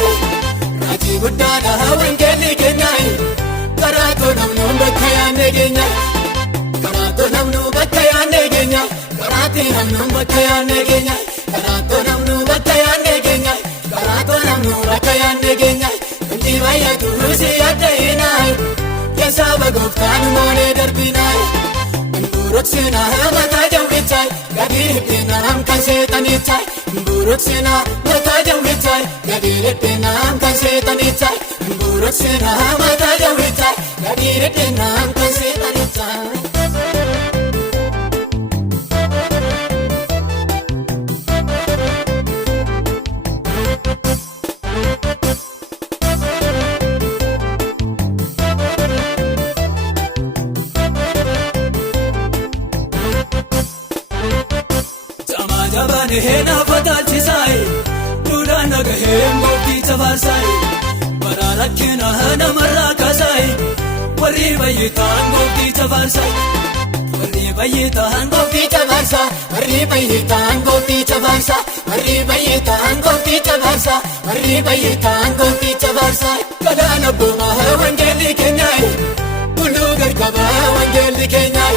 keenyaa Ati guddaadha wangeelli keenyaa Karaatoo namnu bakka yaadne keenya Karaatoo namnu bakka yaadne keenya Karaatii namnu bakka yaadne keenya Karaatoo namnu bakka yaadne keenya Karaatoo namnu bakka yaadne keenya Inti baay'atu si yaaddeeyinaa Keessaaba gooftaan moolee darbinaa Mburuksina mataa jawwichaa Gadiitti naam kan seexanichaa Mburuksina mataa jawwichaa Gadiitti naam kan seexanichaa Mburuksina mataa jawwichaa Gadiitti naam kan seexanichaa Hena fatalchisai Duudhaan dhagaheen gooftii tafaasai Baraarakkina namarraa kaasai Warri bayyitaan gooftii tafaasai Warri bayyitaan gooftii tafaasa Warri bayyitaan gooftii tafaasa Warri bayyitaan gooftii tafaasa Warri bayyitaan gooftii tafaasa Kadhaan abboomaa wangeelli keenyaa Hunduu gargabaa wangeelli keenyaa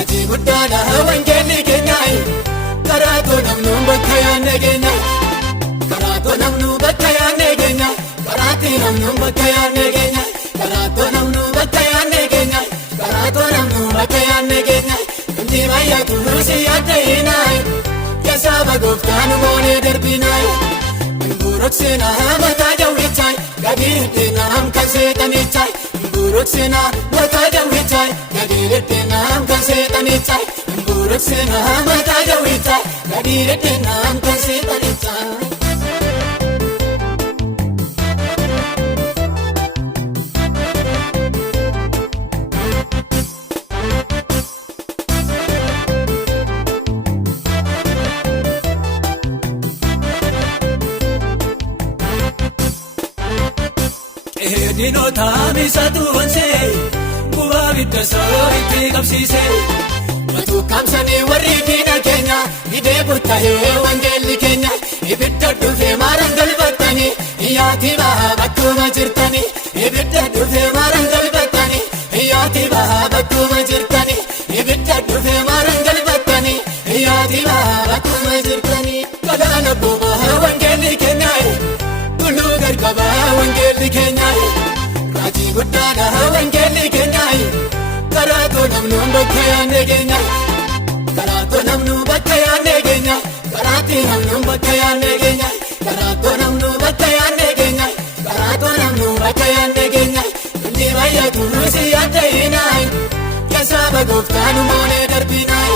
Ati guddaadha wangeelli keenyaa Karaatoo namnu bakka yaadne keenya Karaatoo namnu bakka yaadne keenya Karaatii namnu bakka yaadne keenya Karaatoo namnu bakka yaadne keenya Karaatoo namnu bakka yaadne keenya Inti baay'atu si yaaddeeyinaa Keessaaba gooftaan moolee darbinaa Mburuksina mataa jawwichaa Gadiitti naam kan seexanichaa Mburuksina mataa jawwichaa Gadiitti naam kan seexanichaa Mburuksina mataa jawwichaa Gadiitti naam kan seexanichaa Diinota miisatu wansee Gubaa bidda soo itti qabsiisee Matu kaamsanii warri diina keenya Hidee buttahee wangeelli keenya Ibidda dhufee maaran galbattanii Iyyaati bahaa bakkuma jirtanii Ibidda dhufee maaran galbattanii Iyyaati bahaa bakkuma jirtanii Ibidda dhufee maaran galbattanii Iyyaati bahaa bakkuma jirtanii Kadhaan abboomaa wangeelli keenyaa Tulluu gargabaa wangeelli keenyaa Ati guddaadha wangeelli keenyaa Karaatoo namnu bakka yaadne keenya Karaatoo namnu bakka yaadne keenya Karaatii namnu bakka yaadne keenya Karaatoo namnu bakka yaadne keenya Karaatoo namnu bakka yaadne keenya Inti baay'atu si yaaddeeyinaa Keessaaba gooftaan moolee darbinaa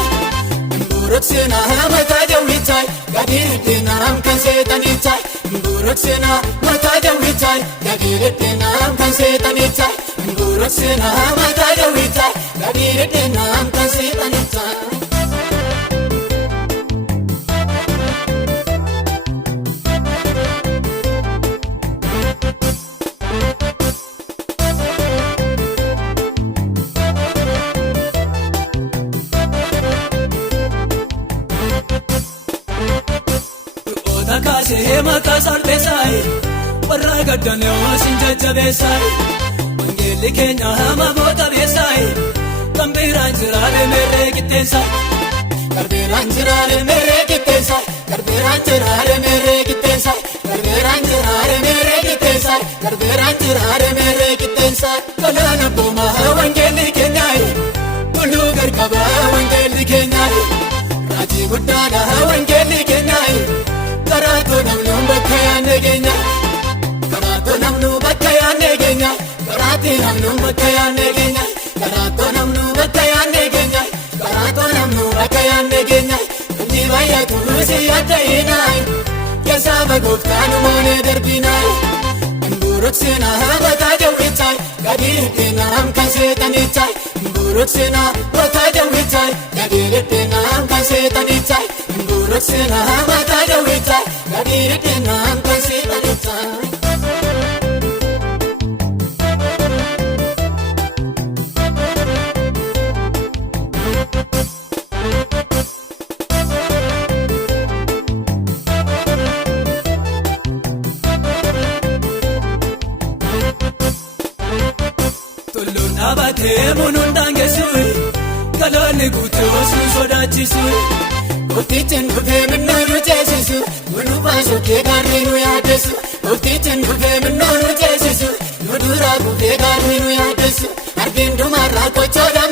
Mburuksina mataa jawwichaa Gadiitti naam kan seexanichaa Mburuksina mataa jawwichaa Gadiitti naam kan seexanichaa Mburuksina mataa jawwichaa Gadiitti naam kan seexanichaa Kaasee maqaa salpheessaayi Warra gaddanee osin jajjabeessaayi Wangeelli keenya hamamoota beessaayi Kan biraan jiraale merree qixxeessaayi Kan biraan jiraale merree qixxeessaayi Kan biraan jiraale merree qixxeessaayi Kan biraan jiraale merree qixxeessaayi Kan biraan jiraale merree qixxeessaayi Kadhaan abboomaa wangeelli keenyaa Tulluu gargabaa wangeelli keenyaa Ati guddaadha wangeelli keenyaa Karaatoo namnu bakka yaadne keenya Karaatoo namnu bakka yaadne keenya Karaatii namnu bakka yaadne keenya Karaatoo namnu bakka yaadne keenya Karaatoo namnu bakka yaadne keenya Inti baay'atu si yaaddeeyinaa Keessaaba gooftaan moolee darbinaa Mburuksina mataa jawwichaa Gadiitti naam kan seexanichaa Mburuksina mataa jawwichaa Gadiitti naam kan seexanichaa Mburuksina mataa jawwichaa Gadiitti naam kan seexanichaa tulluun dhaabatee munuun daangessu galaanni guutuus nu sodaachisu gooftichi dhufee minnoo nu ceesisu nu baasuu kee gaarri nu yaadessu gooftichi dhufee minnoo nu ceesisu nu duraa buufee gaarri nu yaadessu argiin dhumarraa kochoodha